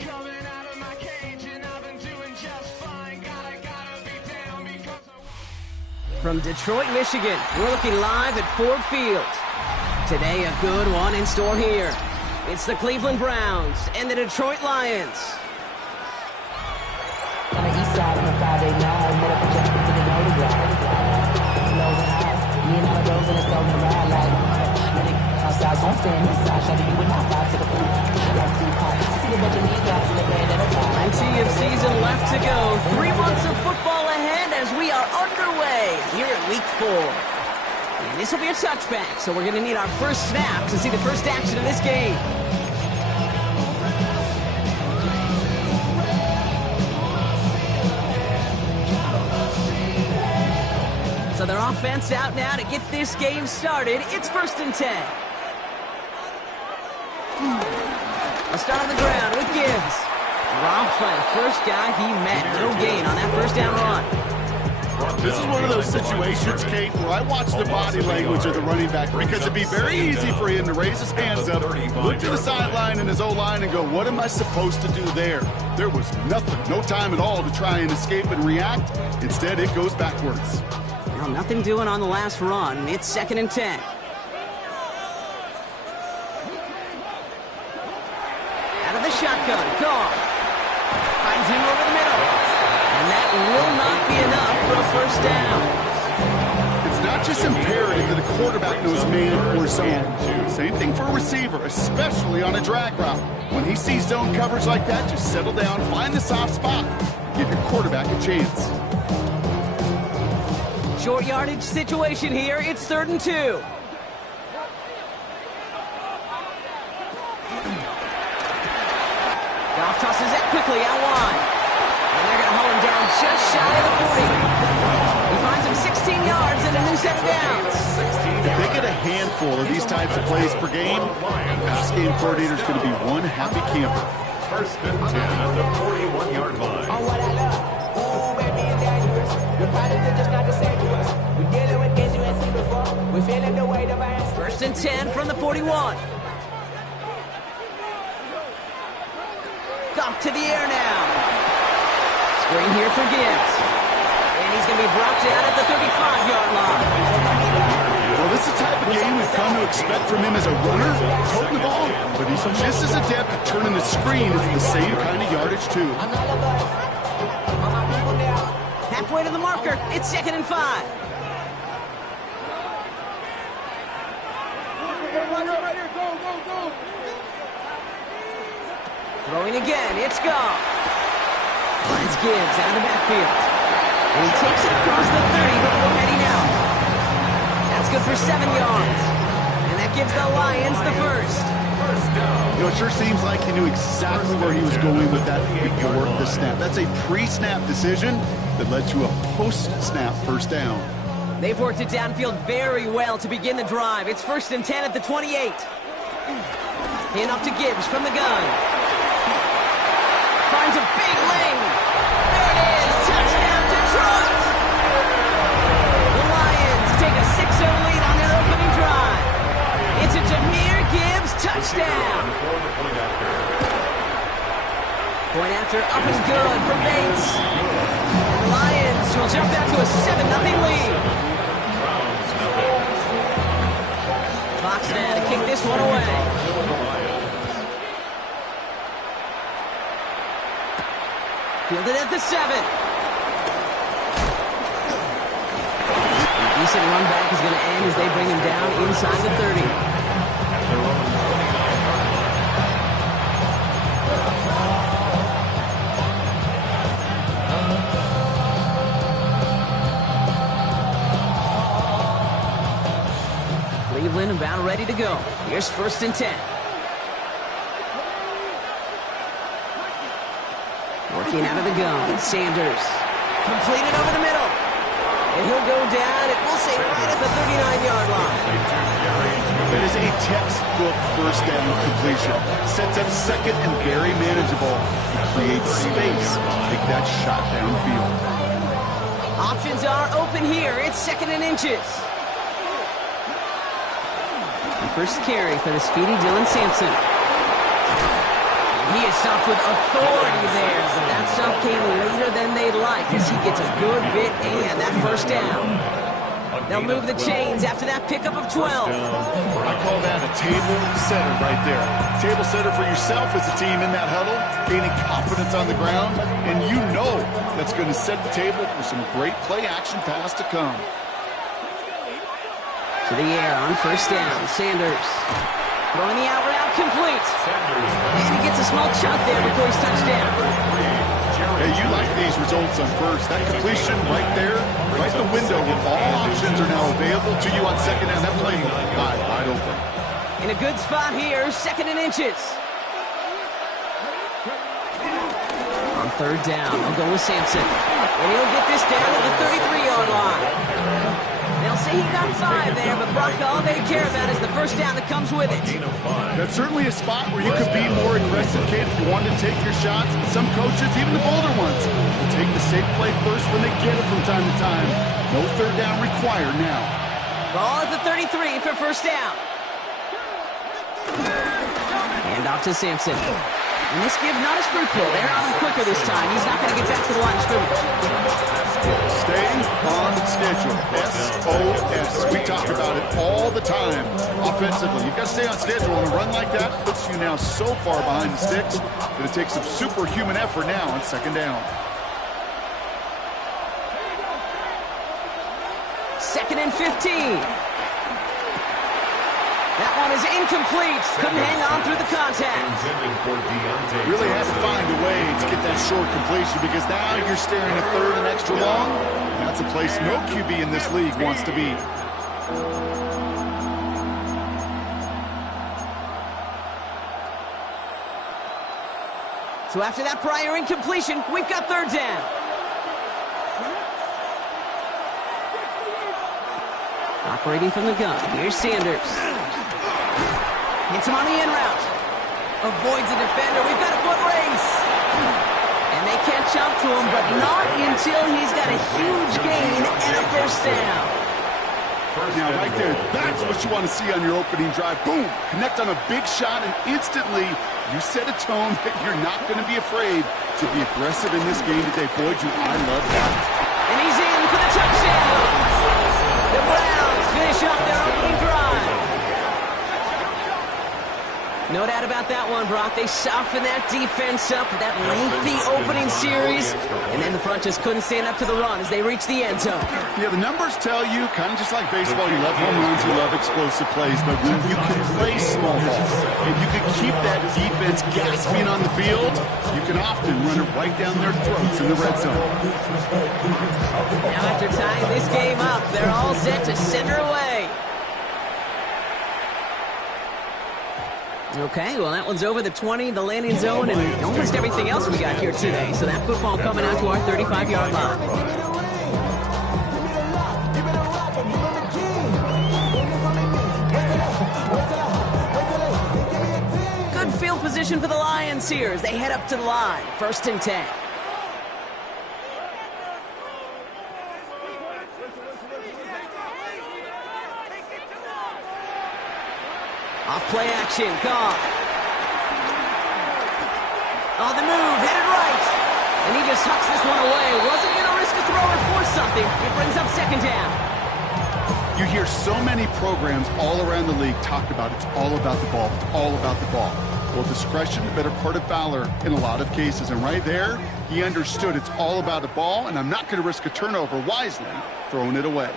Coming out of my cage and I've been doing just fine. Gotta be down because From Detroit, Michigan, we're looking live at Ford Field. Today, a good one in store here. It's the Cleveland Browns and the Detroit Lions. On the east side on a Friday night, met up with just to the road drive. Lows and highs, me and all the girls in the stove in the ride like. Outside, so I'm staying inside, trying to be with my vibe to the food. Like too hot. I see the bunch of mean guys in the band and a vibe. Plenty of season left to go. 3 months of football ahead as we are underway here at Week 4. And this will be a touchback, so we're going to need our first snap to see the first action of this game. So their offense out now to get this game started. It's 1st and 10. A start on the ground with Gibbs. Dropped by the first guy he met. No gain on that first down run. This is one of those situations, Kate, where I watch the body language of the running back because it'd be very easy for him to raise his hands up, look to the sideline in his O-line and go, what am I supposed to do there? There was nothing, no time at all to try and escape and react. Instead, it goes backwards. Well, nothing doing on the last run. It's 2nd and 10. Out of the shotgun, Goff finds him over the middle. And that will not be enough for a first down. It's not just imperative that a quarterback knows man or zone. Same thing for a receiver, especially on a drag route. When he sees zone coverage like that, just settle down, find the soft spot, give your quarterback a chance. Short yardage situation here. It's 3rd and 2. Goff tosses it quickly out wide. And they're going to haul him down just shy of the 40. He finds him 16 yards and a new set of downs. If they get a handful of these types of plays per game, the pass game coordinator is going to be one happy camper. 1st and 10 at the 41-yard line. On what I love. Ooh, baby, it's dangerous. The pilots are just not the same to us. We're dealing with things you ain't seen before. We're feeling the weight of our hands. 1st and 10 from the 41. Goff to the air now. Screen here for Gibbs. And he's going to be brought down at the 35-yard line. Well, this is the type of game we've come to expect from him as a runner, toting the ball, but he's just as adept at turning the screen into the same kind of yardage, too. Halfway to the marker. It's 2nd and 5. Throwing again. It's Goff. Finds Gibbs out of the backfield. And he takes it across the 30 before heading out. That's good for 7 yards. And that gives the Lions the first. You know, it sure seems like he knew exactly where he was going with that before the snap. That's a pre-snap decision that led to a post-snap first down. They've worked it downfield very well to begin the drive. It's 1st and 10 at the 28. Handoff to Gibbs from the gun. Finds a big lane. There it is. Touchdown, Detroit. The Lions take a 6-0 lead on their opening drive. It's a Jahmyr Gibbs touchdown. Point after up and good for Bates. And the Lions will jump out to a 7-0 lead. Fox now to kick this one away. Fielded at the 7. A decent run back is going to end as they bring him down inside the 30. Cleveland about ready to go. Here's 1st and 10. Working out of the gun, Sanders. Completed over the middle. And he'll go down, and we'll say right at the 39-yard line. That is a textbook first down completion. Sets up second and very manageable. Creates space. Take that shot downfield. Options are open here. It's 2nd and inches. The first carry for the speedy Dylan Sampson. He is stopped with authority there, but that stop came later than they'd like as he gets a good bit and that first down. They'll move the chains after that pickup of 12. I call that a table setter right there. Table setter for yourself as a team in that huddle, gaining confidence on the ground, and you know that's going to set the table for some great play action pass to come. To the air on first down. Sanders throwing the out route complete. And he gets a small chunk there before he's touched down. Hey, you like these results on first. That completion right there, right the window where all options are now available to you on second down. That play wide open. In a good spot here, second and inches. On third down, they'll go with Sampson. And he'll get this down at the 33-yard line. They'll say he got 5 there, but Brock, all they care about is the first down that comes with it. That's certainly a spot where you could be more aggressive, Kate, if you want to take your shots. Some coaches, even the bolder ones, will take the safe play first when they get it from time to time. No third down required now. Ball at the 33 for first down. Hand off to Sampson. And this give not as fruitful. They're on him quicker this time. He's not going to get back to the line of scrimmage. Stay on schedule. SOS. We talk about it all the time. Offensively, you've got to stay on schedule. And a run like that puts you now so far behind the sticks that it takes some superhuman effort now on second down. Second and 15. That one is incomplete. Couldn't hang on through the contact. Really had to find a way to get that short completion because now you're staring at third and extra long. And that's a place no QB in this league wants to be. So after that prior incompletion, we've got third down. Operating from the gun, here's Sanders. Hits him on the in route. Avoids a defender. We've got a foot race. And they can't jump to him, but not until he's got a huge gain and a first down. Now, right there, that's what you want to see on your opening drive. Boom! Connect on a big shot, and instantly you set a tone that you're not going to be afraid to be aggressive in this game today. Boy, do I love that. And he's in for the touchdown. The Browns finish off their opening drive. No doubt about that one, Brock. They softened that defense up with that lengthy opening series, and then the front just couldn't stand up to the run as they reached the end zone. Yeah, the numbers tell you, kind of just like baseball, you love home runs, you love explosive plays, but when you can play small ball and you can keep that defense gasping on the field, you can often run it right down their throats in the red zone. Now after tying this game up, they're all set to send her away. Okay, well, that one's over the 20, the landing zone, and almost everything else we got here today. So that football coming out to our 35-yard line. Good field position for the Lions here as they head up to the line. First and 10. Off play action, Goff. On the move, headed right. And he just hucks this one away. Wasn't going to risk a throw or force something. It brings up second down. You hear so many programs all around the league talk about it's all about the ball. It's all about the ball. Well, discretion, the better part of valor in a lot of cases. And right there, he understood it's all about the ball, and I'm not going to risk a turnover wisely, throwing it away.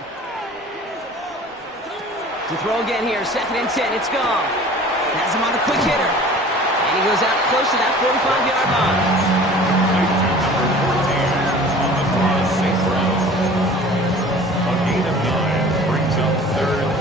To throw again here, second and 10, it's gone. Has him on the quick hitter. And he goes out close to that 45-yard line. A gain of 9 brings up third and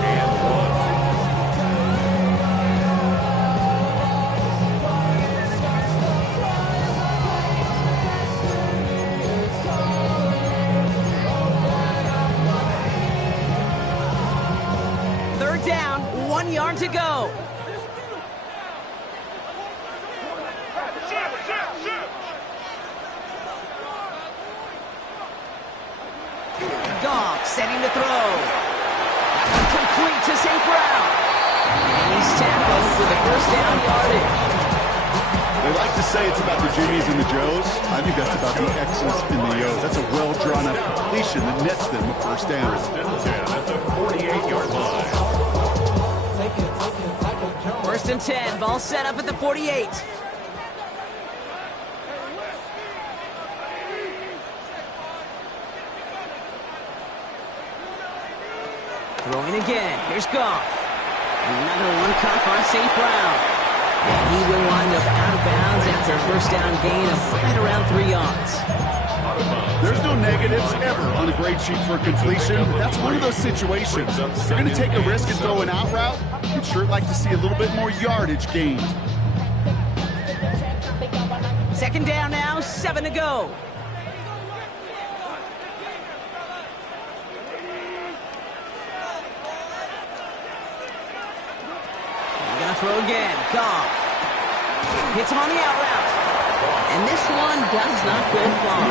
1 yard to go. Goff setting to throw. Complete to St. Brown. And he's tackled for the first down yardage. They like to say it's about the Jimmies and the Joes. I think that's about the X's and the O's. That's a well-drawn-up completion that nets them a first down. First and 10 at the 48-yard line. First and 10, ball set up at the 48. Throwing again, here's Goff. Another one caught by St. Brown. And he will wind up out of bounds after a first down gain of right around 3 yards. There's no negatives ever on a grade sheet for a completion, but that's one of those situations. If you're going to take a risk and throw an out route, you'd sure like to see a little bit more yardage gained. Second down now, 7 to go. Throw again, Goff. Hits him on the out route. And this one does not go far.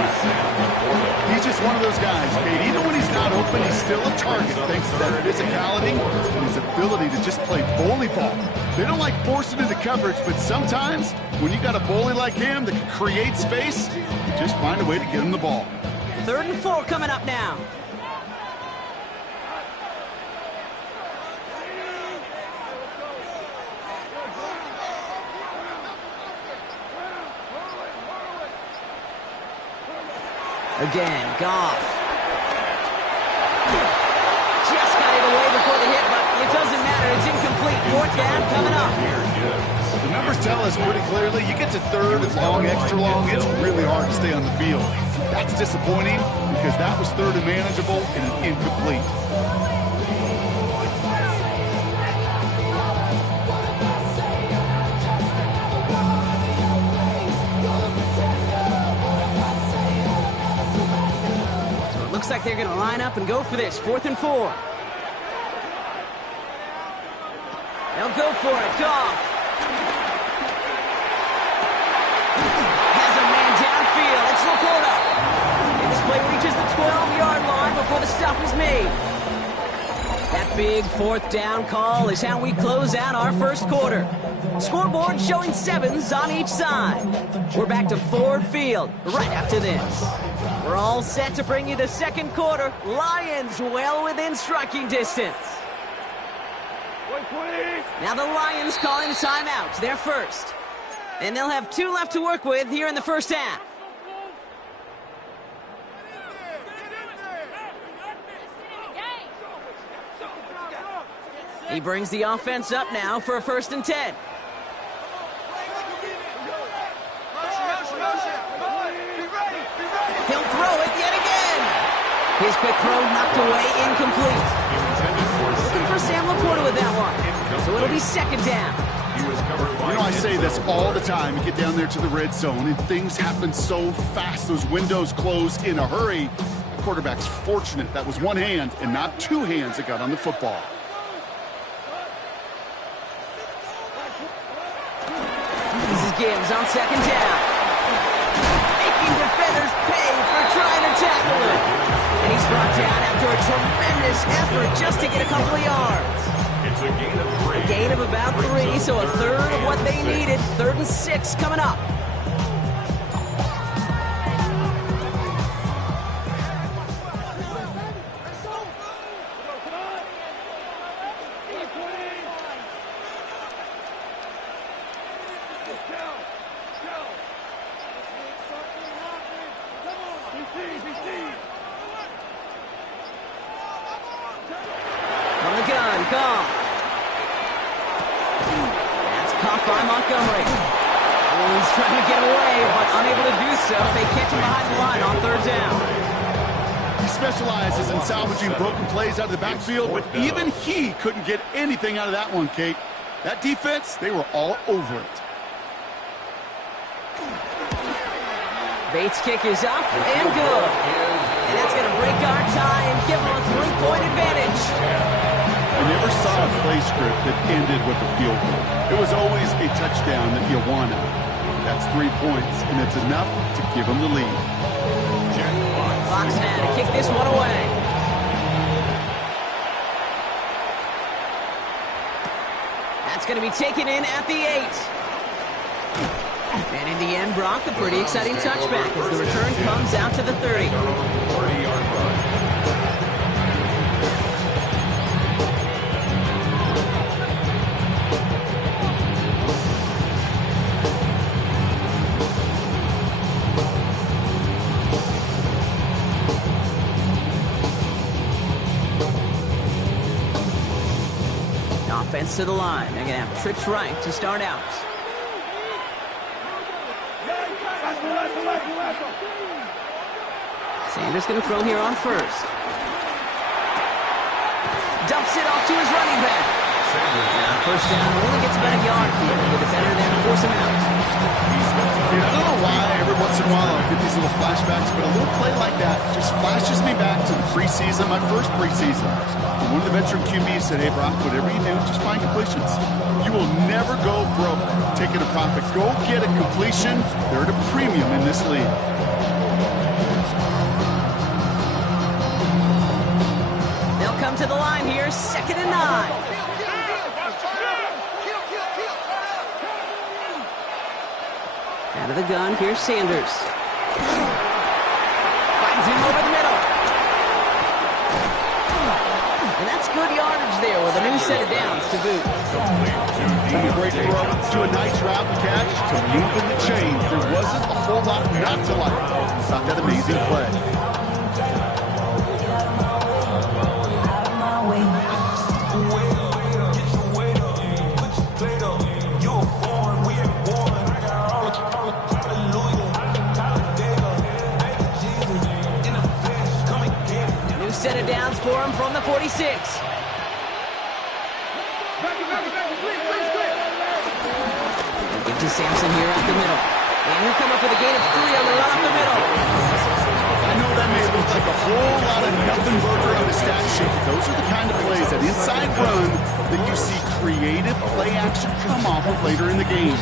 He's just one of those guys, Kate. Even when he's not open, he's still a target thanks to that physicality and his ability to just play bully ball. They don't like forcing into coverage, but sometimes when you got a bully like him that can create space, you just find a way to get him the ball. 3rd and 4 coming up now. Again, Goff. Just got it away before the hit, but it doesn't matter. It's incomplete. 4th down coming up. The numbers tell us pretty clearly, you get to 3rd and long, extra long, it's really hard to stay on the field. That's disappointing because that was 3rd and manageable and an incomplete. Looks like they're going to line up and go for this. 4th and 4. They'll go for it. Goff. Has a man downfield. It's Laporta. And this play reaches the 12-yard line before the stop is made. That big 4th down call is how we close out our first quarter. Scoreboard showing 7s on each side. We're back to Ford Field right after this. We're all set to bring you the second quarter. Lions well within striking distance. Now the Lions calling timeouts. They're first. And they'll have 2 left to work with here in the first half. He brings the offense up now for a 1st and 10. He'll throw it yet again. His quick throw knocked away, incomplete. Looking for Sam Laporta with that one. So it'll be 2nd down. You know, I say this all the time. You get down there to the red zone, and things happen so fast. Those windows close in a hurry. The quarterback's fortunate that was one hand and not 2 hands that got on the football. This is Gibbs on 2nd down. Making defenders pay for trying to tackle him. And he's brought down after a tremendous effort just to get a couple of yards. It's a gain of 3. A gain of about 3, so a 3rd of what they needed. 3rd and 6 coming up. On the gun, Goff. That's caught by Montgomery. Oh, he's trying to get away, but unable to do so. They catch him behind the line on 3rd down. He specializes in salvaging broken plays out of the backfield, but even he couldn't get anything out of that one, Kate. That defense, they were all over it. Bates' kick is up and good. And that's going to break our tie and give them a 3-point advantage. I never saw a play script that ended with a field goal. It was always a touchdown that you wanted. That's 3 points, and it's enough to give them the lead. Fox now to kick this one away. That's going to be taken in at the 8. And in the end, Brock, a pretty exciting touchback as the return comes out to the 30. 30-yard run. Offense to the line. They're going to have trips right to start out. Sanders going to throw here on first. Dumps it off to his running back. Now first down, only gets about a yard here. The defender there to force him out. I don't know why every once in a while I get these little flashbacks, but a little play like that just flashes me back to the preseason, my first preseason. And one of the veteran QBs said, hey, Brock, whatever you do, just find completions. You will never go broke taking a profit. Go get a completion. They're at a premium in this league. They'll come to the line here, 2nd and 9. Out of the gun, here's Sanders. Finds him over the middle. And that's good yardage there with a new set of downs to boot. A great throw to a nice route catch to move in the chain. There wasn't a whole lot not to like about that amazing play. Set of downs for him from the 46. Give to Sampson here up the middle. And he'll come up with a gain of 3 on the run up the middle. I know that may look like a whole lot of nothing burger on the stat sheet. Those are the kind of plays, that inside run, that you see creative play action come off of later in the game.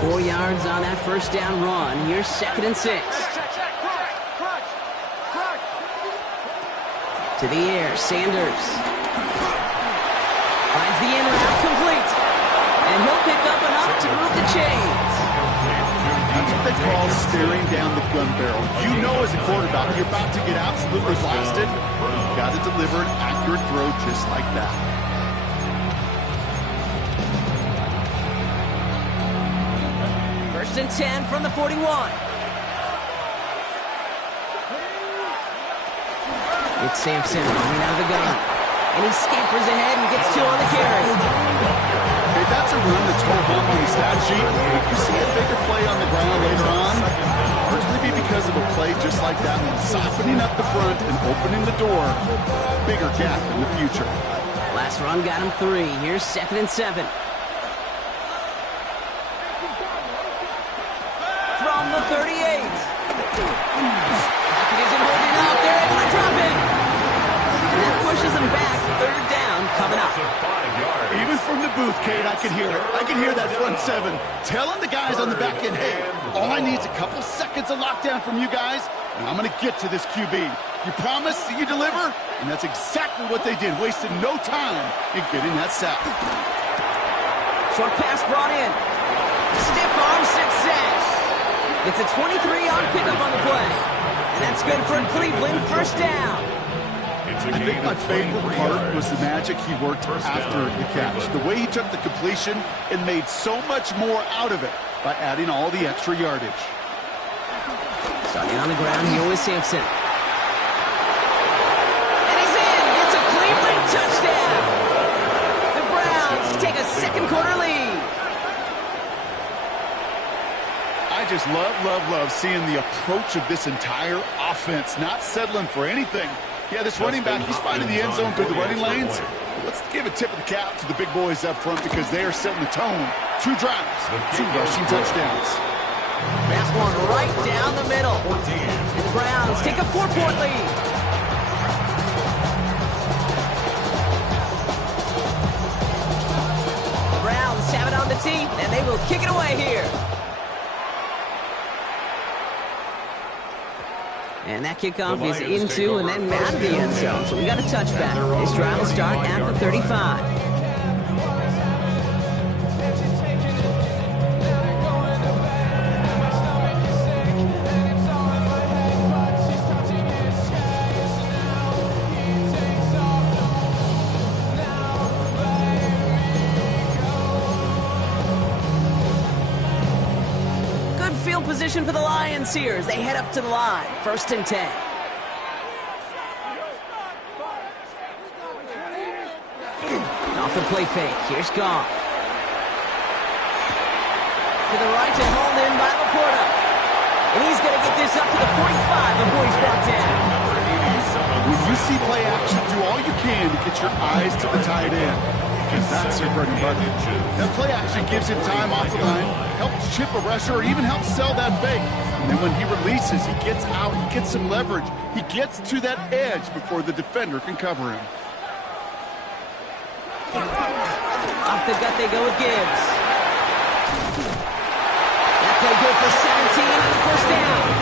4 yards on that first down run. Here's 2nd and 6. To the air, Sanders. Finds the in route complete. And he'll pick up enough to move the chains. That's what they call staring down the gun barrel. You know as a quarterback, you're about to get absolutely blasted. You've got to deliver an accurate throw just like that. First and 10 from the 41. It's Sampson running out of the gun. And he scampers ahead and gets 2 on the carry. Hey, that's a run that's home on the stat sheet. If you see a bigger play on the ground later on, largely be because of a play just like that one, softening up the front and opening the door. Bigger gap in the future. Last run got him 3. Here's 2nd and 7. From the 38. It isn't holding up. They're able to drop it. And that pushes him back. 3rd down coming up. Even from the booth, Kate, I can hear it. I can hear that front 7 telling the guys on the back end, hey, all I need is a couple seconds of lockdown from you guys, and I'm going to get to this QB. You promise that you deliver? And that's exactly what they did, wasted no time in getting that sack. Short pass brought in. Stiff arm success. It's a 23-yard pickup on the play. And that's good for Cleveland. First down. I think my favorite part was the magic he worked after the catch. The way he took the completion and made so much more out of it by adding all the extra yardage. Starting on the ground here with Sampson. And he's in. It's a Cleveland touchdown. The Browns take a second quarter lead. I just love seeing the approach of this entire offense, not settling for anything. Yeah, this running back, he's finding the end zone through the running lanes. Let's give a tip of the cap to the big boys up front because they are setting the tone. 2 drives, 2 rushing touchdowns. That one right down the middle. And the Browns take a 4-point lead. The Browns have it on the tee, and they will kick it away here. And that kickoff is into and then out of the end zone. So we got a touchback. This drive will start at the 35. Field position for the Lions here as they head up to the line. 1st and 10. Off the play fake. Here's Goff. To the right and hauled in by Laporta. And he's going to get this up to the 45 before he's brought down. When you see play action, do all you can to get your eyes to the tight end. Because that's your bread and butter. That play action gives him time off the line, helps chip a rusher, or even helps sell that fake. And then when he releases, he gets out, he gets some leverage. He gets to that edge before the defender can cover him. Off the gut they go with Gibbs. That play good for 17 and a 1st down.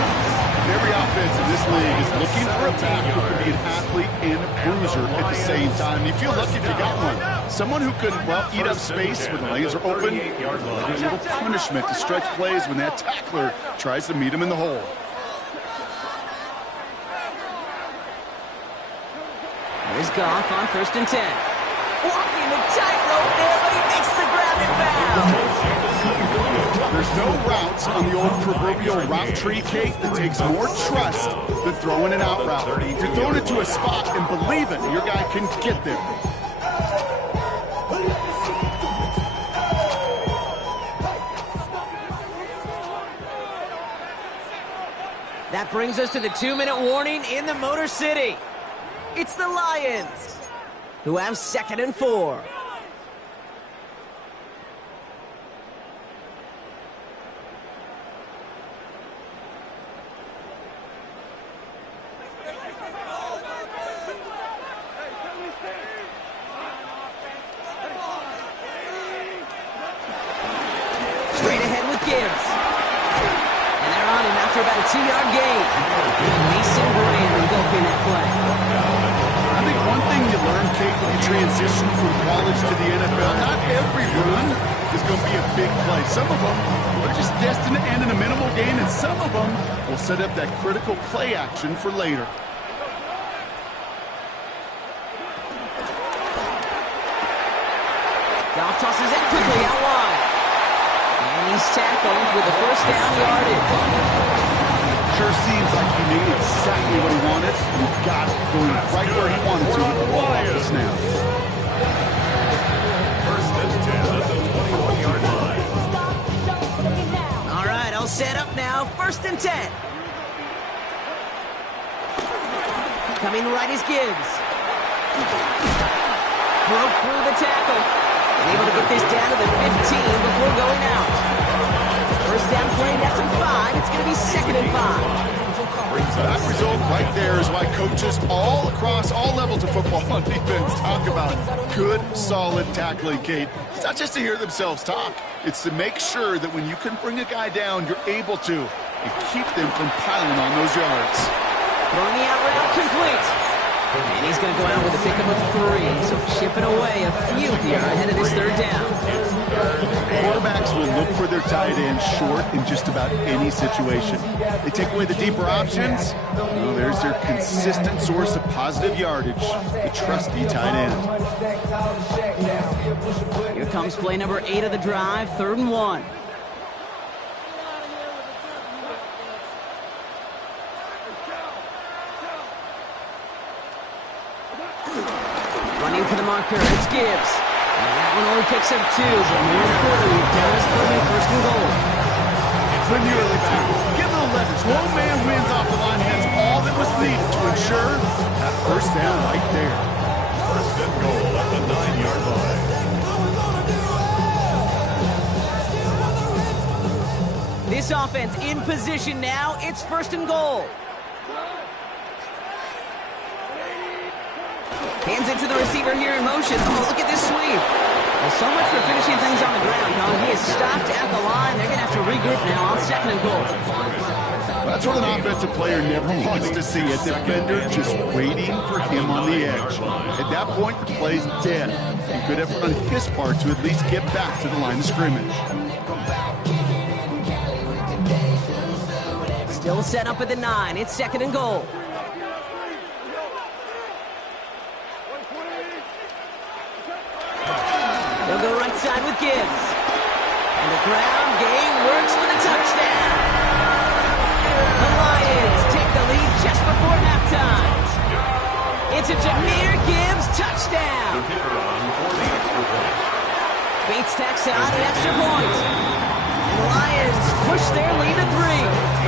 Every offense in this league is looking for a back who can be an athlete and a bruiser at the same time. You feel lucky if you got one. Someone who can, well, eat up space when the lanes are open. A little punishment to stretch plays when that tackler tries to meet him in the hole. Here's Goff on 1st and 10. Walking the tightrope there, but he makes the grab and bounds. There's no routes on the old proverbial route tree, Kate, that takes more trust than throwing an out route. You're throwing it to a spot and believe it, your guy can get there. That brings us to the 2-minute warning in the Motor City. It's the Lions, who have 2nd and 4. Straight ahead with Gibbs. And they're on him after about a 2-yard gain. Mason Graham engulfing that play. I think one thing you learn, Kate, when you transition from college to the NFL, not every run is going to be a big play. Some of them are just destined to end in a minimal gain, and some of them will set up that critical play action for later. Goff tosses it quickly out wide. And he's tackled with the 1st down yardage. Sure seems like he knew exactly what he wanted. He got it going right where he wanted to with the ball off the snap. 1st and 10 at the 21-yard line. All right, all set up now. 1st and 10. Coming right is Gibbs. Broke through the tackle. And able to get this down to the 15 before going out. 1st down play, that's a 5. It's going to be 2nd and 5. That result right there is why coaches all across all levels of football on defense talk about good, solid tackling, Kate. It's not just to hear themselves talk. It's to make sure that when you can bring a guy down, you're able to and keep them from piling on those yards. Throwing the out route complete. And he's going to go out with a pickup of 3. So chipping away a few here ahead of this 3rd down. Quarterbacks will look for their tight end short in just about any situation. They take away the deeper options. Well, there's their consistent source of positive yardage, the trusty tight end. Here comes play number 8 of the drive, 3rd and 1. Running for the marker, it's Gibbs. And that one only picks up 2, but more importantly, does put him 1st and goal. It's been nearly back. Get a little leverage. One man wins off the line, and that's all that was needed to ensure that 1st down right there. 1st and goal at the 9-yard line. This offense in position now. It's 1st and goal. Hands it to the receiver here in motion. Oh, look at this sweep. Well, so much for finishing things on the ground, huh? He is stopped at the line. They're going to have to regroup now on 2nd and goal. That's what an offensive player never wants to see, a defender just waiting for him on the edge. At that point, the play's dead. A good effort on his part to at least get back to the line of scrimmage. Still set up at the 9. It's 2nd and goal. They'll go right side with Gibbs. And the ground game works for the touchdown. The Lions take the lead just before halftime. It's a Jahmyr Gibbs touchdown. Bates tacks on an extra point. And the Lions push their lead to 3.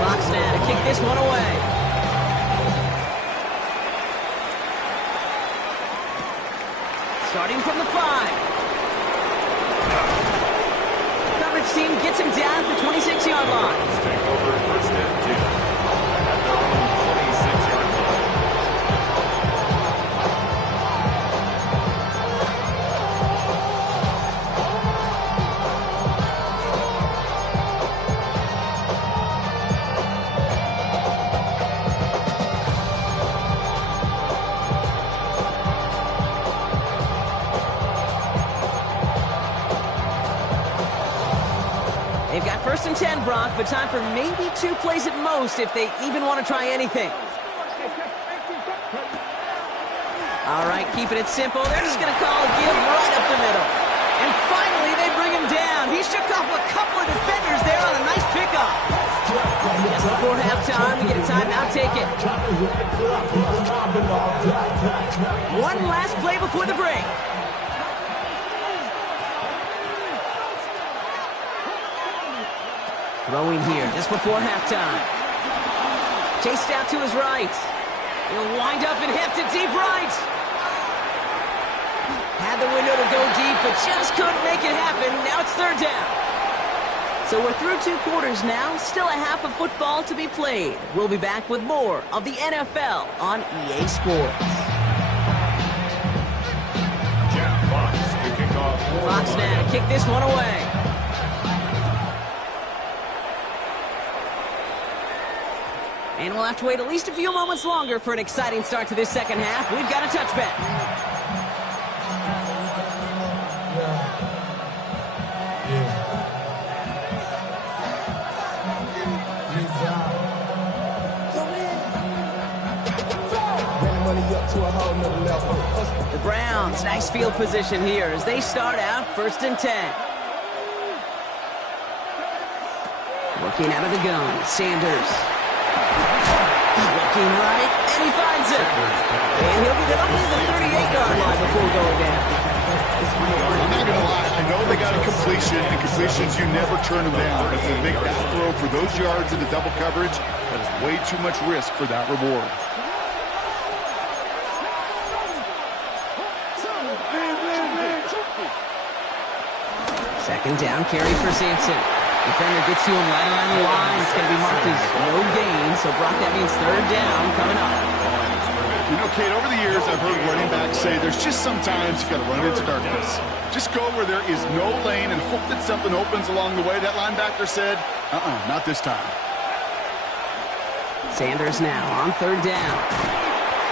Fox now to kick this one away. Starting from the 5. The coverage team gets him down at the 26-yard line. Take over first and 10 at their own 26-yard line. They've got 1st and 10, Brock, but time for maybe 2 plays at most if they even want to try anything. All right, keeping it simple. They're just going to call a give right up the middle. And finally, they bring him down. He shook off a couple of defenders there on a nice pickup. Just before halftime, we get a timeout, take it. One last play before the break. Throwing here just before halftime. Chased out to his right. He'll wind up and heft it deep right. Had the window to go deep, but just couldn't make it happen. Now it's 3rd down. So we're through 2 quarters now. Still a half of football to be played. We'll be back with more of the NFL on EA Sports. Jack Fox to kick off. Fox now to kick this one away. And we'll have to wait at least a few moments longer for an exciting start to this second half. We've got a touchback. The Browns, nice field position here as they start out 1st and 10. Working out of the gun, Sanders. Looking right, and he finds it. And he'll get it up to the 38-yard line before going down. I'm not going to lie. I know they got a completion, and completions, you never turn them down. But to make that throw for those yards in the double coverage, that is way too much risk for that reward. Second down carry for Sampson. Defender gets to him right around the line. It's going to be marked as no gain. So, Brock, that means 3rd down coming up. You know, Kate, over the years, I've heard running backs say there's just sometimes you got to run into darkness. Just go where there is no lane and hope that something opens along the way. That linebacker said, not this time. Sanders now on 3rd down.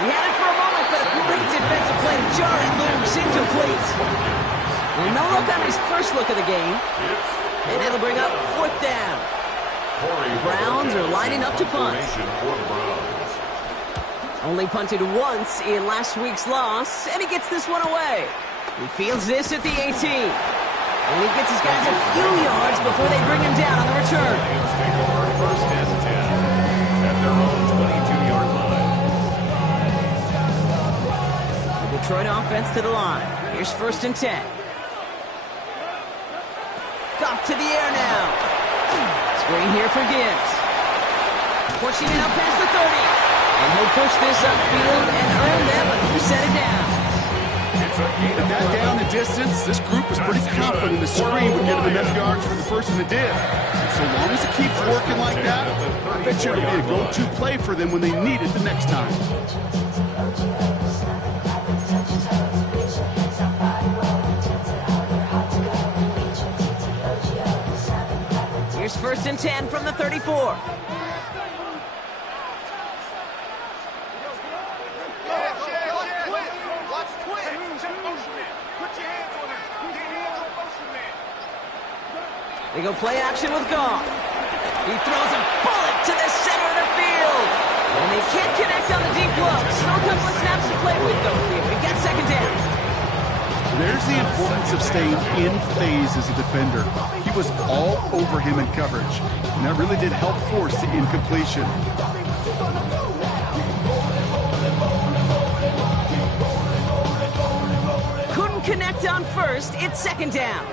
He had it for a moment, but a great defensive play to jar it loose, incomplete. Well, no look on his first look of the game. And it'll bring up 4th down. The Browns are lining up to punt. Only punted once in last week's loss, and he gets this one away. He fields this at the 18. And he gets his guys a few yards before they bring him down on the return. Take over 1st and 10 at their own 22-yard line. The Detroit offense to the line. Here's 1st and 10. Off to the air now. Screen here for Gibbs. Pushing it up past the 30. And he'll push this upfield and earn them a new set of downs. With that down the distance, this group was pretty confident the screen would get them enough yards for the first and it did. And so long as it keeps working like that, I bet you it'll be a go-to play for them when they need it the next time. Here's 1st and 10 from the 34. They go play action with Goff. He throws a bullet to the center of the field. And they can't connect on the deep look. Still a couple of snaps to play with, though, here. We get 2nd down. There's the importance of staying in phase as a defender. He was all over him in coverage, and that really did help force the incompletion. Couldn't connect on 1st. It's 2nd down.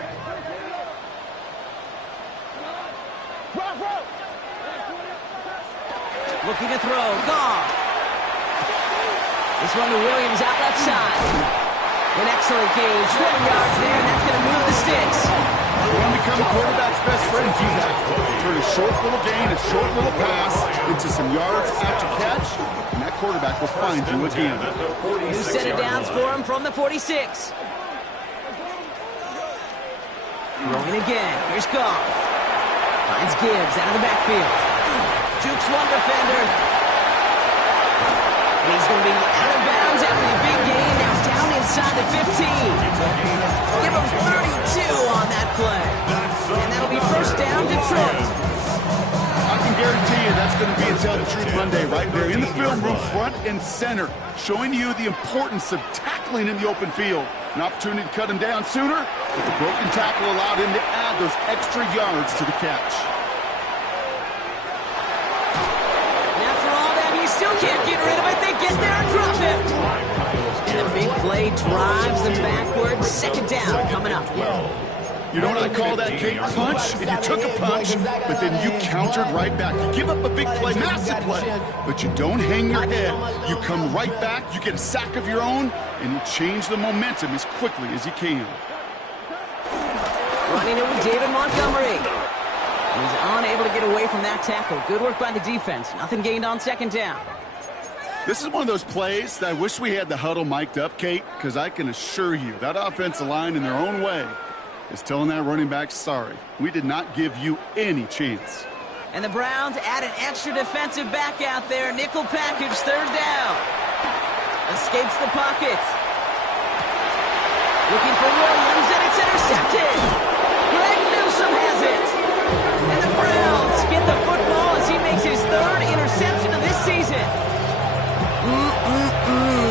Looking to throw. Goff. This one to Williams out left side. An excellent gain. 20 yards there, and that's going to move the sticks. You want to become a quarterback's best friend, do that. Turn a short little gain, a short little pass into some yards after catch, and that quarterback will find you again. New set of downs for him from the 46. Rolling again. Here's Goff. Finds Gibbs out of the backfield. Jukes one defender. And he's going to be out of bounds after the big gain. Now down inside the 15. Give him 32 on that play. And that'll be 1st down, Detroit. I can guarantee you that's going to be a Tell the Truth Monday right there in the film room, front and center, showing you the importance of tackling in the open field. An opportunity to cut him down sooner, but the broken tackle allowed him to add those extra yards to the catch. Still can't get rid of it. They get there and drop it. And the big play drives them backwards. 2nd down coming up. You know what I call that, Kate? Punch. And you took a punch, but then you countered right back. You give up a big play, massive play, but you don't hang your head. You come right back, you get a sack of your own, and you change the momentum as quickly as you can. Running it with David Montgomery. He's unable to get away from that tackle. Good work by the defense. Nothing gained on 2nd down. This is one of those plays that I wish we had the huddle mic'd up, Kate, because I can assure you that offensive line in their own way is telling that running back, sorry, we did not give you any chance. And the Browns add an extra defensive back out there. Nickel package, 3rd down. Escapes the pocket. Looking for Williams, and it's intercepted. Greg Newsome has it. And the Browns get the football as he makes his 3rd interception of this season.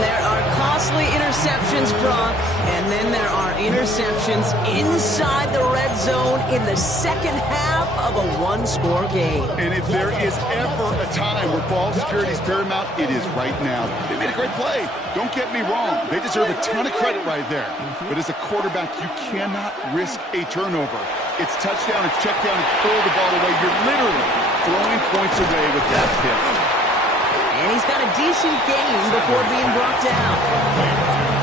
There are costly interceptions, Brock, and then there are interceptions inside the red zone in the 2nd half of a 1-score game. And if there is ever a time where ball security is paramount, it is right now. They made a great play. Don't get me wrong. They deserve a ton of credit right there. But as a quarterback, you cannot risk a turnover. It's touchdown, it's check down, it's throw the ball away. You're literally throwing points away with that pick. And he's got a decent game before being brought down.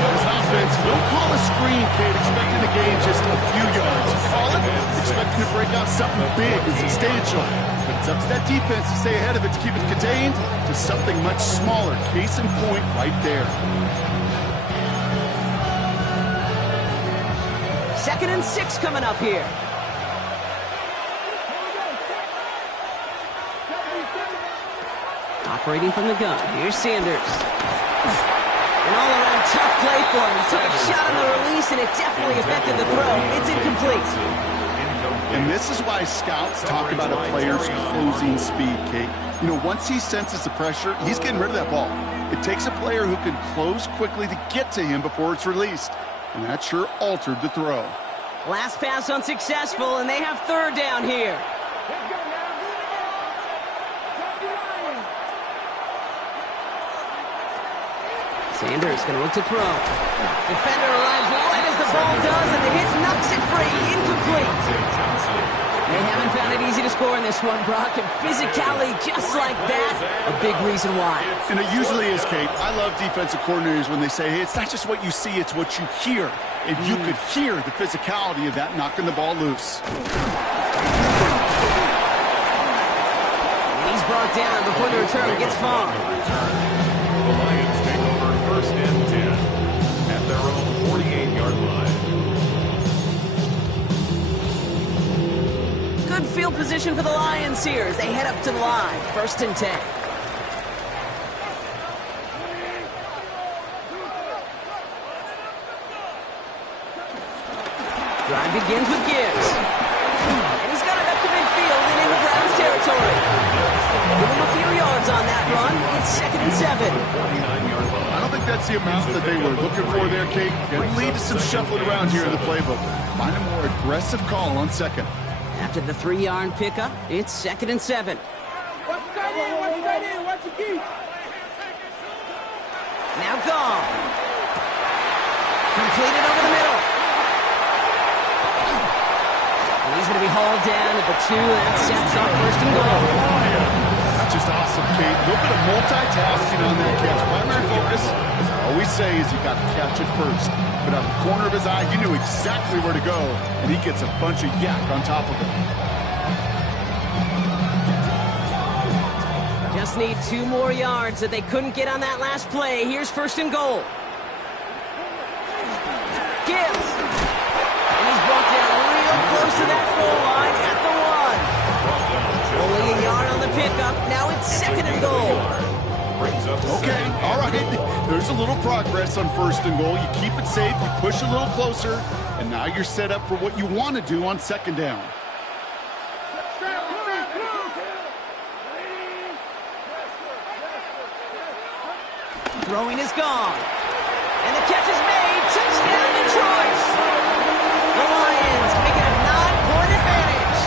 This offense, don't call a screen, Kate, expecting to gain just a few yards. Call it expecting to break out something big and substantial. But it's up to that defense to stay ahead of it, to keep it contained to something much smaller. Case in point right there. 2nd and 6 coming up here. Operating from the gun. Here's Sanders. An all-around tough play for him. He took a shot on the release, and it definitely affected the throw. It's incomplete. And this is why scouts talk about a player's closing speed, Kate. You know, once he senses the pressure, he's getting rid of that ball. It takes a player who can close quickly to get to him before it's released. And that sure altered the throw. Last pass unsuccessful, and they have 3rd down here. Sanders going to look to throw. Defender arrives right as the ball does, and the hit knocks it free. Incomplete. They haven't found it easy to score in this one, Brock, and physicality just like that, a big reason why. And it usually is, Kate. I love defensive coordinators when they say, hey, it's not just what you see, it's what you hear. And you could hear the physicality of that knocking the ball loose. And he's brought down before the return gets far. The Lions take over 1st and 10 at their own 48-yard line. Good field position for the Lions here as they head up to the line. 1st and 10. Drive begins with Gibbs. And he's got it up to midfield and into Browns territory. Give him a few yards on that run. It's 2nd and 7. I don't think that's the amount that they were looking for there, Kate. It'll lead to some shuffling around here in the playbook. Find a more aggressive call on 2nd. After the 3-yard pickup, it's 2nd and 7. Watch your key. Now gone. Completed over the middle. And he's going to be hauled down at the 2. That sets up 1st and goal. That's just awesome, Kate. A little bit of multitasking on that catch. Primary focus, as I always say, is you got to catch it first. But out of the corner of his eye, he knew exactly where to go, and he gets a bunch of yak on top of it. Just need 2 more yards that they couldn't get on that last play. Here's 1st and goal. Gibbs. And he's brought down real close to that goal line at the 1. Only a yard on the pickup. Now it's 2nd and goal. Okay, all right. There's a little progress on 1st and goal. You keep it safe, you push a little closer, and now you're set up for what you want to do on 2nd down. Throwing is gone. And the catch is made. Touchdown, Detroit. The Lions make it a 9-point advantage.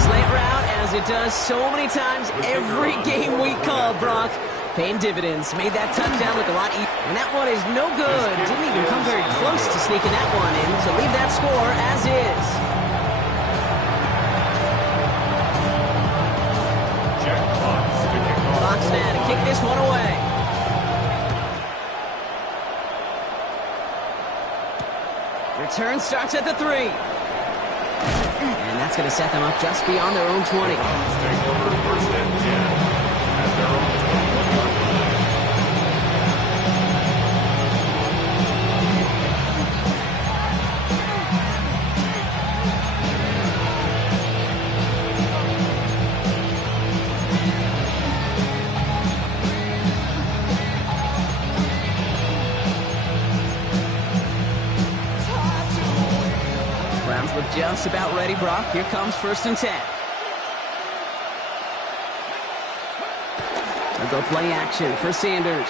Slant route, as it does so many times every game we call, Brock. Paying dividends. Made that touchdown look a lot easier. And that one is no good. Didn't even come very close to sneaking that one in. So leave that score as is. Fox now to kick this one away. Return starts at the 3. And that's going to set them up just beyond their own 20. Take over 1st and 10 at their own 21-yard line. Browns look just about ready, Brock. Here comes 1st and 10. They'll go play action for Sanders.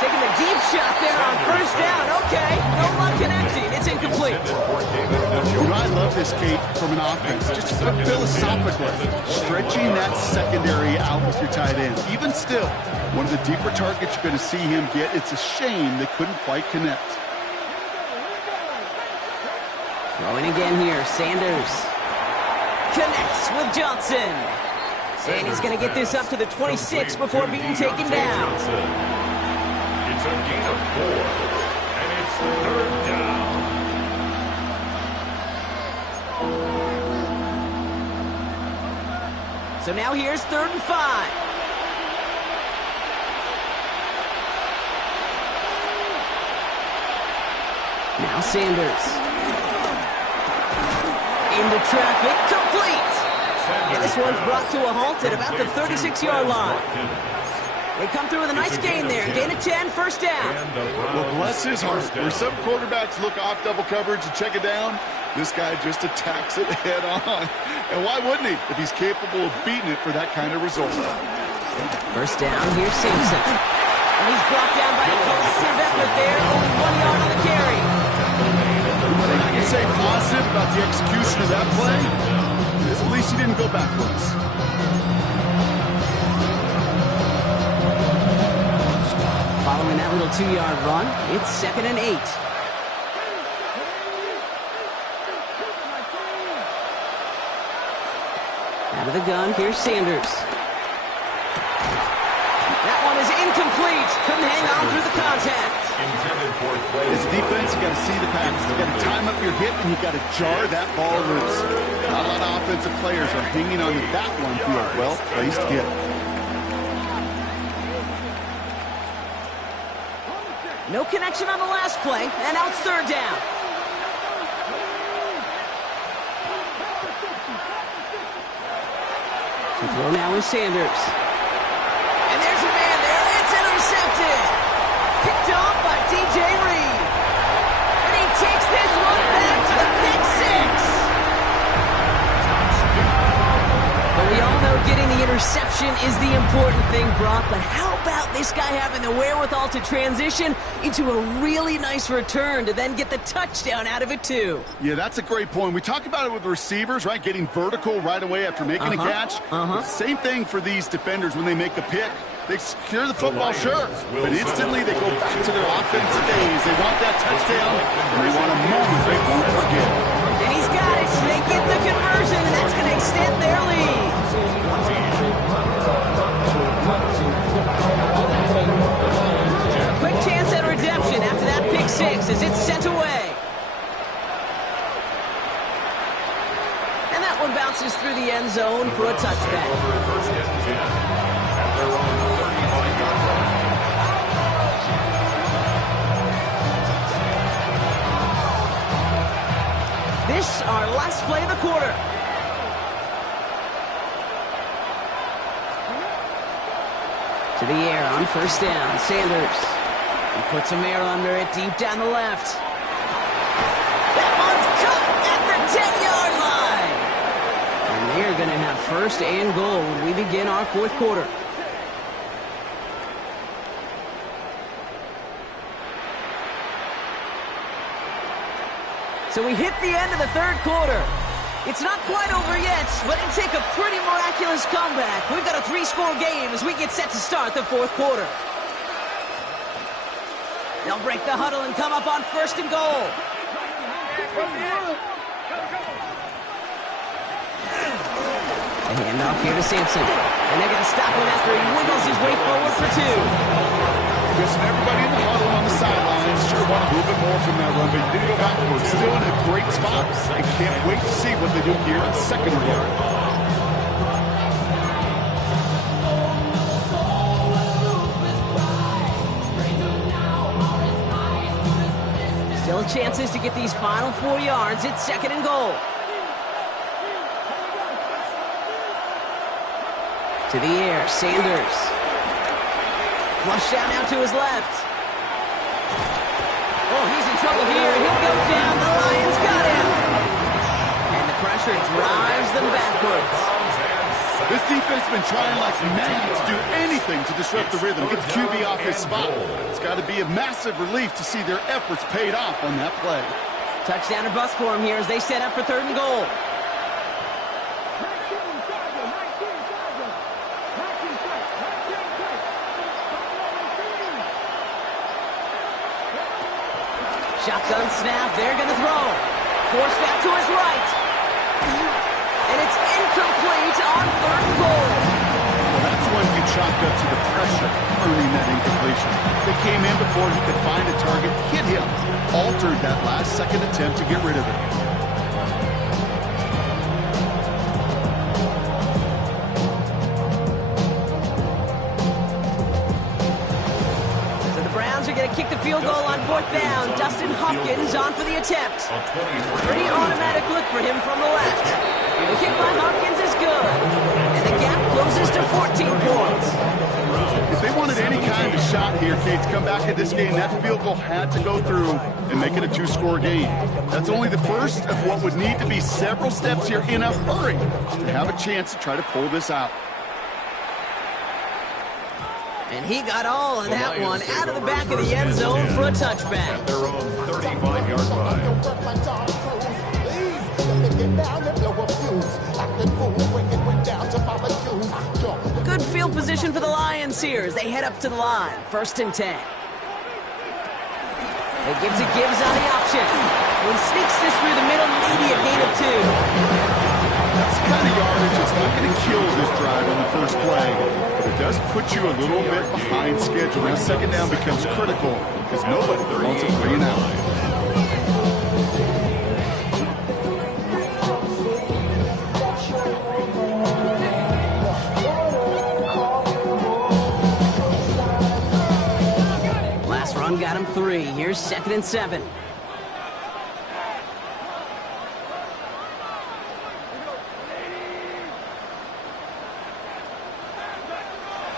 Taking the deep shot there on 1st down. Okay, no luck connecting. It's incomplete. You know, I love this, Kate, from an offense. Just philosophically, stretching that secondary out with your tight end. Even still, one of the deeper targets you're going to see him get. It's a shame they couldn't quite connect. Throwing again here, Sanders. Connects with Johnson. And he's going to get this up to the 26 before being taken down. It's a gain of 4, and it's 3rd down. So now here's 3rd and 5. Now Sanders. Into traffic, complete. And this one's brought to a halt at about the 36-yard line. They come through with a nice gain there. Gain of 10, 1st down. Well, bless his heart. Where some quarterbacks look off double coverage and check it down, this guy just attacks it head on. And why wouldn't he if he's capable of beating it for that kind of result? 1st down, here's Simpson. And he's brought down by a collective effort there. Only 1 yard on the carry. I can say positive about the execution of that play is at least he didn't go backwards. Following that little 2-yard run, it's 2nd and 8. Out of the gun, here's Sanders. That one is incomplete. Couldn't hang on through the contact. As a defense, you got to see the pass. You got to time up your hip, and you got to jar that ball loose. Not a lot of offensive players are hanging on to that one through a well-placed hit. No connection on the last play, and now it's 3rd down. The throw now is Sanders. And there's a man there. It's intercepted. Picked off by DJ Reed. And he takes this one back to the pick six. But we all know getting the interception is the important thing, Brock. But how about this guy having the wherewithal to transition into a really nice return to then get the touchdown out of it, too? Yeah, that's a great point. We talk about it with receivers, right? Getting vertical right away after making a catch. Same thing for these defenders when they make a pick. They secure the football, sure, but instantly they go back to their offensive days. They want that touchdown, and they want a moment they won't forget. And he's got it. They get the conversion, and that's going to extend their lead. A quick chance at redemption after that pick six as it's sent away. And that one bounces through the end zone for a touchback. This, our last play of the quarter. To the air on first down, Sanders. He puts some air under it, deep down the left. That one's caught at the 10-yard line. And they're going to have first and goal when we begin our fourth quarter. So we hit the end of the third quarter. It's not quite over yet, but it'll take a pretty miraculous comeback. We've got a 3-score game as we get set to start the fourth quarter. They'll break the huddle and come up on first and goal. A handoff here to Sampson. And they're going to stop him after he wiggles his way forward for two. Listen, everybody in the huddle on the sidelines sure want a little bit more from that run, but he did go backwards. Still in a great spot. And can't wait to see what they do here in secondary area. Still chances to get these final 4 yards. It's second and goal. To the air, Sanders. Flush down now to his left. Oh, he's in trouble here. He'll go down. The Lions got him. And the pressure drives them backwards. This defense has been trying like mad to do anything to disrupt the rhythm, get the QB off his spot. It's got to be a massive relief to see their efforts paid off on that play. Touchdown or bust for him here as they set up for third and goal. Shotgun snap, they're going to throw. Force back to his right. And it's incomplete on third and goal. Well, that's when you chalk up to the pressure earning that incompletion. They came in before he could find a target, hit him, altered that last-second attempt to get rid of it. Kick the field goal on fourth down. Dustin Hopkins on for the attempt. Pretty automatic look for him from the left. The kick by Hopkins is good. And the gap closes to 14 points. If they wanted any kind of shot here, Kate, to come back at this game, that field goal had to go through and make it a 2-score game. That's only the first of what would need to be several steps here in a hurry to have a chance to try to pull this out. And he got all of that one out of the back of the end zone for a touchback. At their own 35-yard line. Good field position for the Lions here as they head up to the line. First and 10. It gives a Gibbs on the option. He sneaks this through the middle, maybe a gain of 2. That's the kind of yardage that's not going to kill this drive on the first play, but it does put you a little bit behind schedule. Now second down becomes critical because nobody wants a 3 and out. Last run got him 3. Here's second and 7.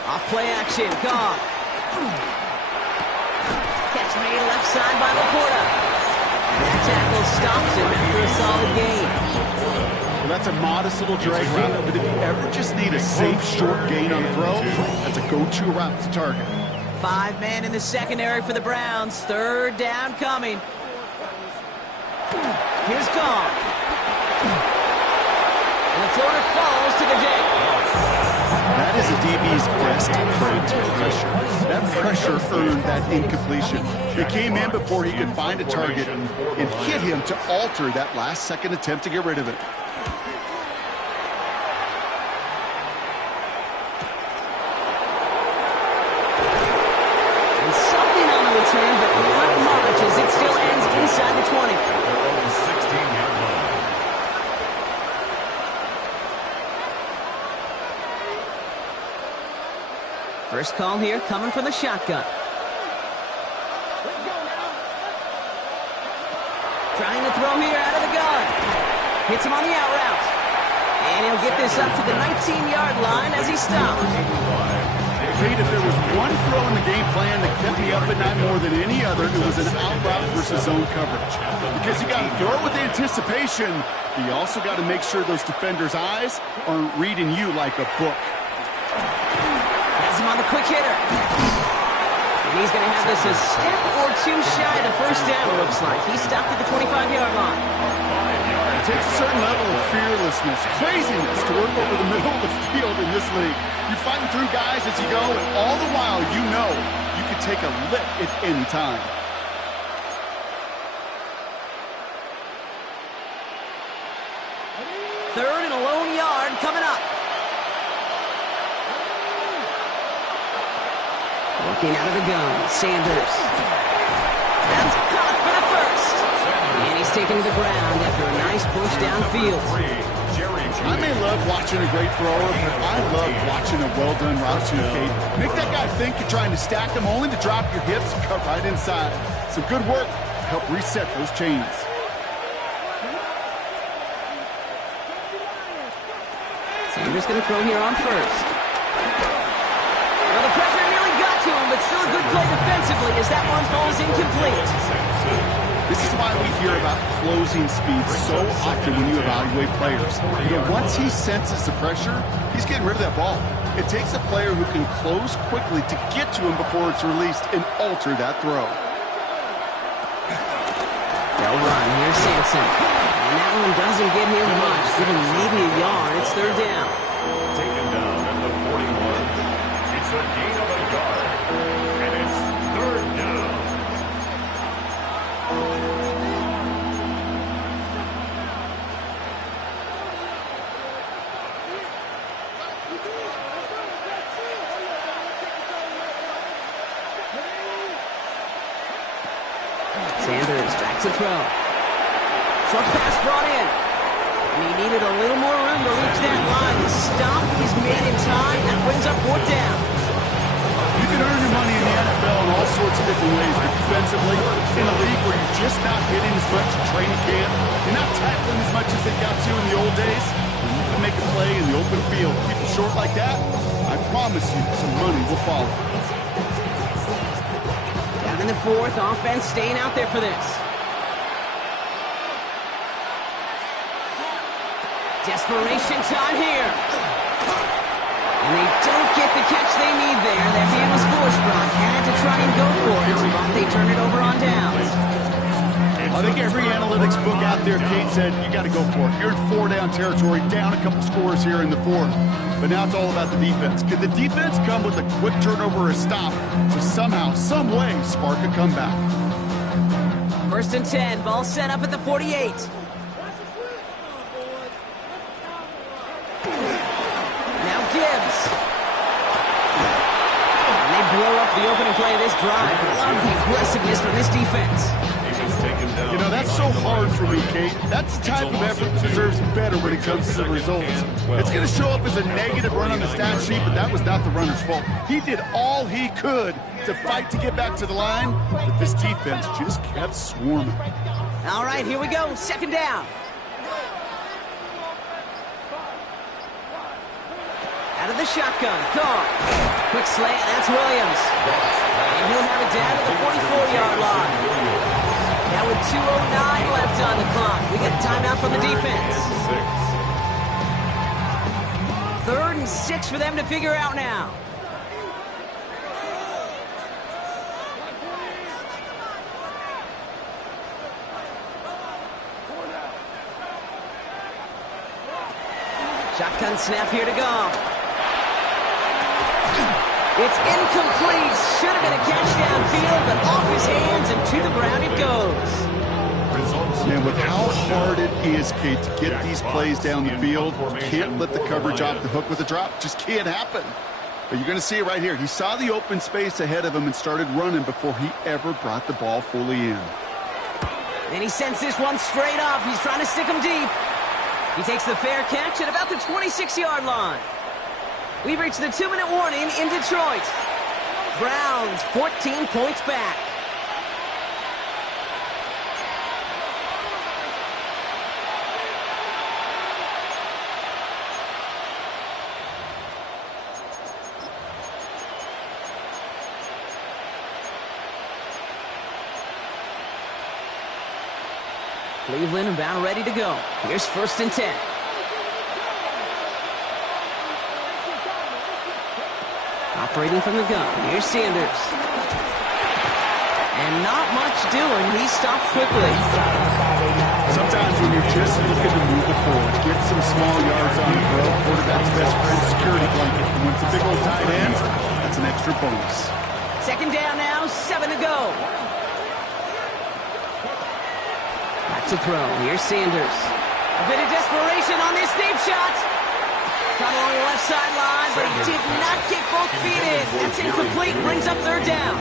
Off play action, Goff. Catch made left side by Laporta. And that tackle stops him after a solid gain. Well, that's a modest little drag route, but if you ever just need a safe, short gain on a throw, that's a go-to route to target. 5 men in the secondary for the Browns. 3rd down coming. Here's Goff. And the floater falls to the deck. That is a DB's best trait, pressure. That pressure earned that incompletion. He came in before he could find a target and hit him to alter that last-second attempt to get rid of it. And something on the return, but not much as it still ends inside the 20. First call here coming from the shotgun. Trying to throw here out of the gun. Hits him on the out route. And he'll get this up to the 19-yard line as he stopped. Kate, if there was one throw in the game plan that kept me up at night more than any other, it was an out route versus zone coverage. Because you got to throw with anticipation, but you also got to make sure those defenders' eyes aren't reading you like a book. Has him on the quick hitter. And he's going to have this a step or two shy of the first down, it looks like. He stopped at the 25-yard line. It takes a certain level of fearlessness, craziness to work over the middle of the field in this league. You're fighting through guys as you go, and all the while you know you can take a lick at any time. Third and a lone yard coming up. Looking out of the gun, Sanders. That's caught for the first. And he's taken to the ground after a nice push downfield. I may love watching a great thrower, but I love watching a well-done route too, Kate. Make that guy think you're trying to stack them only to drop your hips and cut right inside. Some good work to help reset those chains. Sanders going to throw here on first. Well, the pressure nearly got to him, but still a good play defensively as that one falls incomplete. This is why we hear about closing speed so often when you evaluate players. You know, once he senses the pressure, he's getting rid of that ball. It takes a player who can close quickly to get to him before it's released and alter that throw. They'll run. Here's Sampson. And that one doesn't get him much. Give him maybe a yard. It's 3rd down. Taken down at the 41. It's a gain of a yard. And it's 3rd down. Sanders back to throw. Short pass brought in. And he needed a little more room to reach that line. The stop is made in time. That brings up 4th down. You can earn your money in the NFL in all sorts of different ways, but defensively, in a league where you're just not hitting as much as training camp, you're not tackling as much as they got to in the old days, when you can make a play in the open field, keep it short like that, I promise you some money will follow. Down in the 4th, offense staying out there for this. Desperation time here. And they don't get the catch they need there. That man was forced, Brock. Had to try and go for it, but they turn it over on downs. I think every analytics book out there, Kate, said you got to go for it. You're in 4-down territory, down a couple scores here in the 4th. But now it's all about the defense. Could the defense come with a quick turnover or a stop to somehow, some way, spark a comeback? 1st and 10, ball set up at the 48. Now Gibbs. And they blow up the opening play of this drive. Love the aggressiveness from this defense. You know, that's so hard for me, Kate. That's the type of effort that deserves better when it comes to the results. It's going to show up as a negative run on the stat sheet, but that was not the runner's fault. He did all he could to fight to get back to the line, but this defense just kept swarming. All right, here we go. 2nd down. Out of the shotgun. Gone. Quick slant. That's Williams. And he'll have it down to the 44-yard line. Now with 2:09 left on the clock, we get a timeout from the defense. 3rd and 6 for them to figure out now. Shotgun snap here to go. It's incomplete. Should have been a catch downfield, but off his hands and to the ground it goes. Man, with how hard it is, Kate, to get these plays down the field, can't let the coverage off the hook with a drop. Just can't happen. But you're going to see it right here. He saw the open space ahead of him and started running before he ever brought the ball fully in. And he sends this one straight off. He's trying to stick him deep. He takes the fair catch at about the 26-yard line. We've reached the 2-minute warning in Detroit. Browns 14 points back. Cleveland about ready to go. Here's 1st and 10. Operating from the gun. Here's Sanders. And not much doing. He stopped quickly. Sometimes when you're just looking to move the forward, get some small yards on the throw, quarterback's best friend, security blanket. And when it's a big old tight end, that's an extra bonus. 2nd down now, 7 to go. Back to throw. Here's Sanders. A bit of desperation on this deep shot. Caught along the left sideline, but he did not get both feet in. That's incomplete. Brings up 3rd down.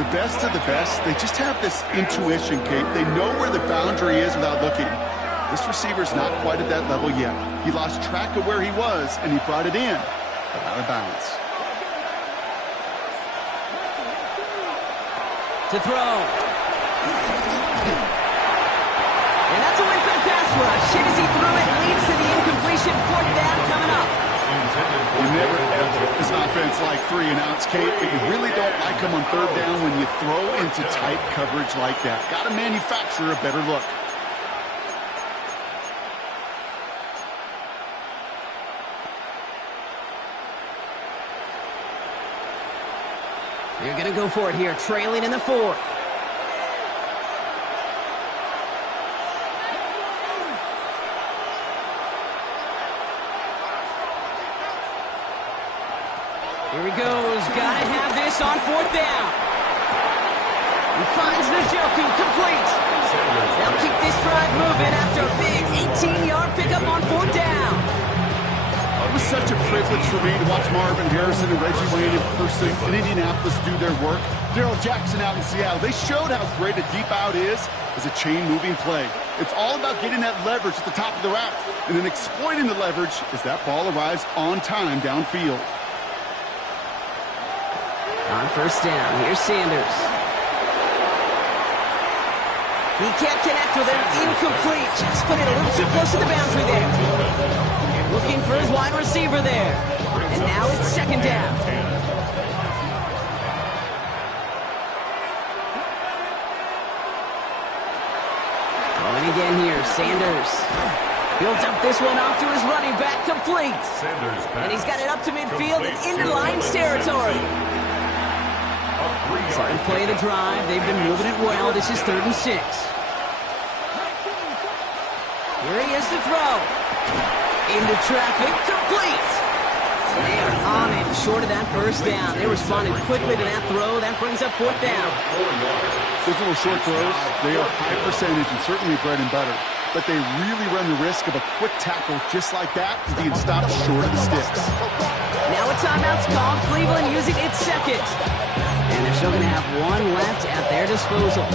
The best of the best, they just have this intuition, Kate. They know where the boundary is without looking. This receiver's not quite at that level yet. He lost track of where he was, and he brought it in, but out of bounds. To throw. And that's a win for the pass rush. Hit as he threw it, leads to the incompletion. 4th down coming up. You never ever this offense like 3 and outs, Kate, but you really don't like them on 3rd down when you throw into tight coverage like that. Got to manufacture a better look. They're going to go for it here, trailing in the 4th. Here he goes. Gotta have this on 4th down. He finds Njoku complete. They'll keep this drive moving after a big 18-yard pickup on 4th down. It was such a privilege for me to watch Marvin Harrison and Reggie Wayne in person in Indianapolis do their work. Darrell Jackson out in Seattle. They showed how great a deep out is as a chain-moving play. It's all about getting that leverage at the top of the route and then exploiting the leverage as that ball arrives on time downfield. On 1st down, here's Sanders. He can't connect with him. Incomplete. Just put it a little too close to the boundary there. Looking for his wide receiver there. And now it's 2nd down. Throwing again here, Sanders. Builds up this one off to his running back, complete. And he's got it up to midfield and into Lions territory. 2nd play of the drive. They've been moving it well. This is 3rd and 6. Here he is to throw. Into traffic, complete. They are on it, short of that 1st down. They responded quickly to that throw. That brings up 4th down. Those little short throws, they are high percentage and certainly bread and butter. But they really run the risk of a quick tackle just like that and being stopped short of the sticks. Now a timeout's called. Cleveland using its 2nd. And they're still going to have one left at their disposal.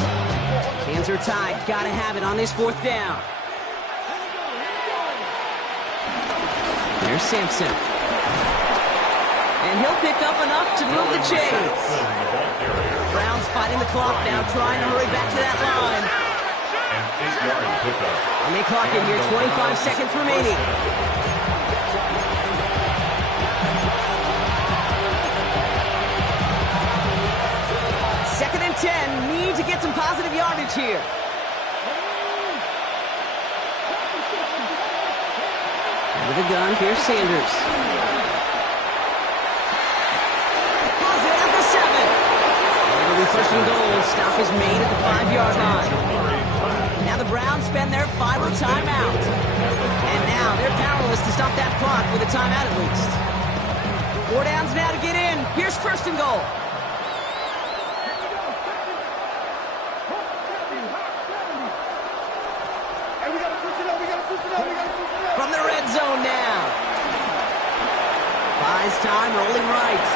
Hands are tied. Got to have it on this 4th down. Here's Sampson. And he'll pick up enough to move the chains. Browns fighting the clock now, trying to hurry back to that line. And they clock it here, 25 seconds remaining. and 10 need to get some positive yardage here. With a gun, here's Sanders. Pulls it at the 7. It'll be first and goal. Stop is made at the 5-yard line. Now the Browns spend their final timeout. And now they're powerless to stop that clock with a timeout at least. 4 downs now to get in. Here's first and goal. From the red zone now. Buys time, rolling right.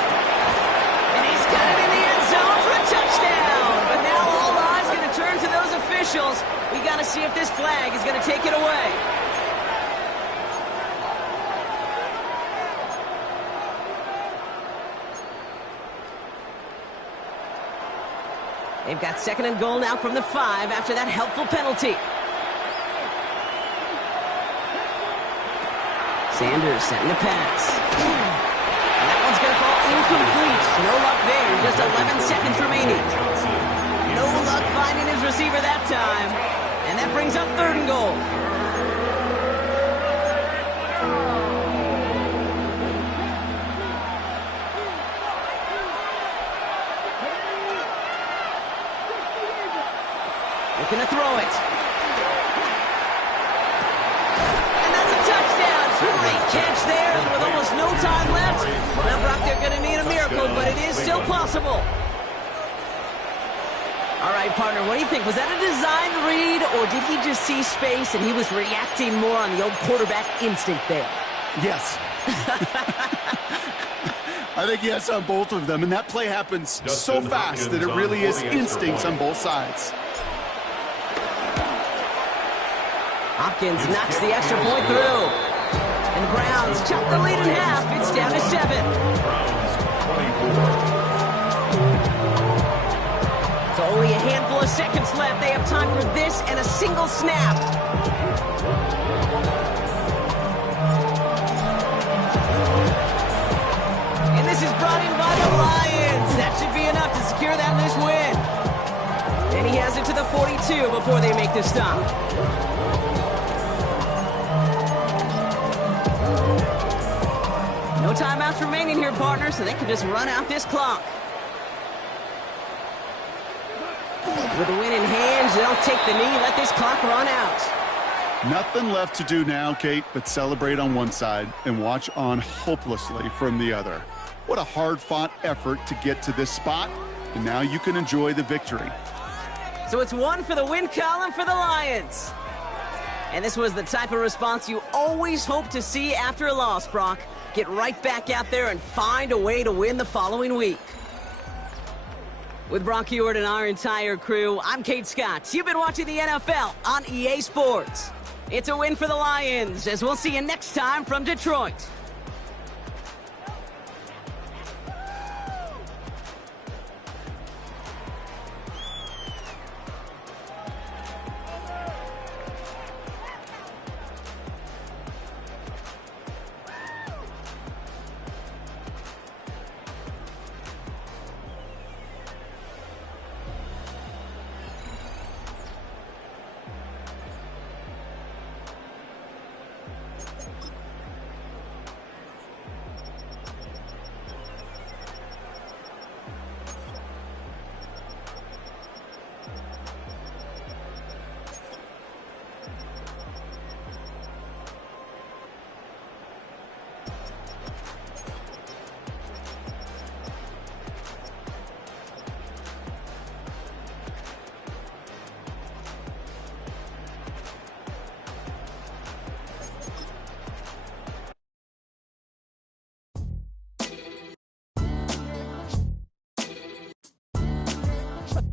And he's got it in the end zone for a touchdown. But now all eyes going to turn to those officials. We got to see if this flag is going to take it away. They've got second and goal now from the 5 after that helpful penalty. Sanders setting the pass. And that one's going to fall incomplete. No luck there. Just 11 seconds remaining. No luck finding his receiver that time. And that brings up third and goal. Looking to throw it. Great catch there, and with almost no time left. Well, Brock, they're going to need a miracle, but it is still possible. All right, partner, what do you think? Was that a design read, or did he just see space and he was reacting more on the old quarterback instinct there? Yes. I think yes on both of them, and that play happens so fast that it really is instincts on both sides. Hopkins knocks the extra point through. And the Browns chop the lead in half. It's down to 7. So only a handful of seconds left. They have time for this and a single snap. And this is brought in by the Lions. That should be enough to secure that this win. And he has it to the 42 before they make the stop. No timeouts remaining here, partner, so they can just run out this clock. With the win in hand, they'll take the knee, let this clock run out. Nothing left to do now, Kate, but celebrate on one side and watch on hopelessly from the other. What a hard-fought effort to get to this spot, and now you can enjoy the victory. So it's 1 for the win column for the Lions. And this was the type of response you always hope to see after a loss, Brock. Get right back out there and find a way to win the following week. With Brock Heward and our entire crew, I'm Kate Scott. You've been watching the NFL on EA Sports. It's a win for the Lions, as we'll see you next time from Detroit.